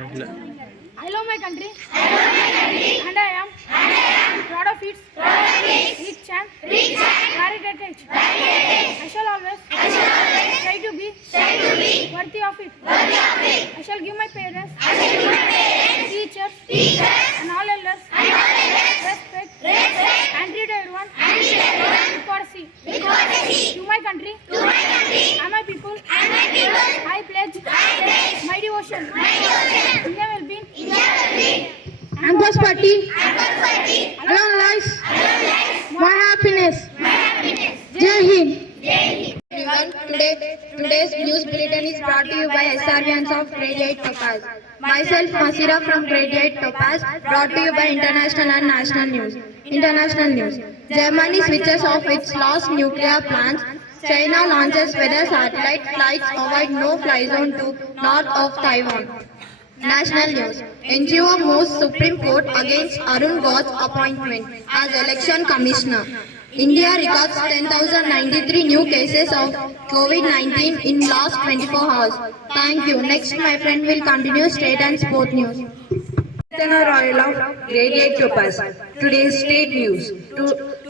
I love my country. And I am proud of its rich and varied heritage. I shall always try to be worthy of it. I shall give my parents, teachers, and all elders respect and treat everyone with courtesy. To my country and my people, I pledge my devotion. India will be Campus party, alone life, more happiness. Jai Hind. Everyone, today's news bulletin is brought to you by SRVNs of Grade-VIII Topaz. Myself, Masira from Grade-VIII Topaz, brought to you by international and national news. International news. Germany switches off its lost nuclear plants. China launches weather satellite. Flights avoid no-fly zone to north of Taiwan. National news. NGO moves Supreme Court against Arun Gaugh's appointment as election commissioner. India records 10,093 new cases of COVID-19 in last 24 hours. Thank you. Next, my friend will continue state and sport news. Royal of Grade-VIII Topaz. Today's state news.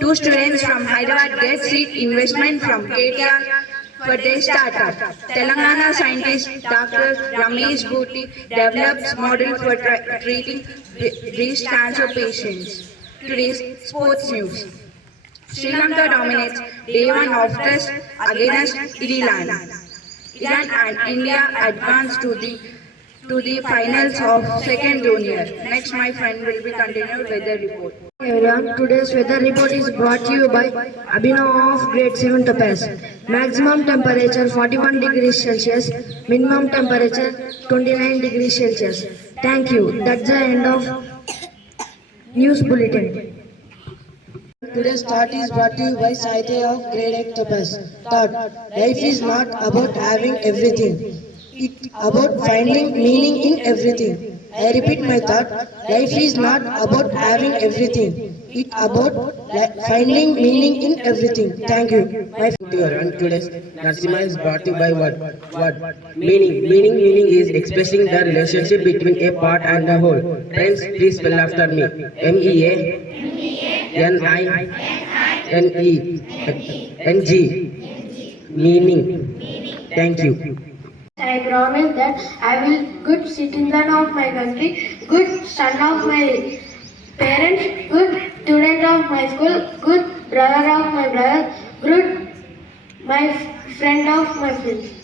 Two students from Hyderabad get seed investment from KTR for their startup. Telangana scientist Dr. Ramesh Bhuti develops model for treating breast cancer patients. Today's sports news. Sri Lanka dominates day one of test against Ireland. Iran and India advance to the finals of second junior. Next, my friend will be continued weather report. Everyone, today's weather report is brought to you by Abhinav of Grade-VII Topaz. Maximum temperature 41 degrees Celsius, minimum temperature 29 degrees Celsius. Thank you. That's the end of news bulletin. Today's thought is brought to you by Saite of Grade-VIII Topaz. Thought: life is not about having everything. It's about finding meaning in everything. I repeat my thought: life is not about having everything. It's about finding meaning in everything. Thank you. And today's Narsimha is brought to you by what? Meaning is expressing the relationship between a part and a whole. Friends, please spell after me. MEANINENG. Meaning. Thank you. I promise that I will good citizen of my country, good son of my parents, good student of my school, good brother of my brother, good my friend of my friends.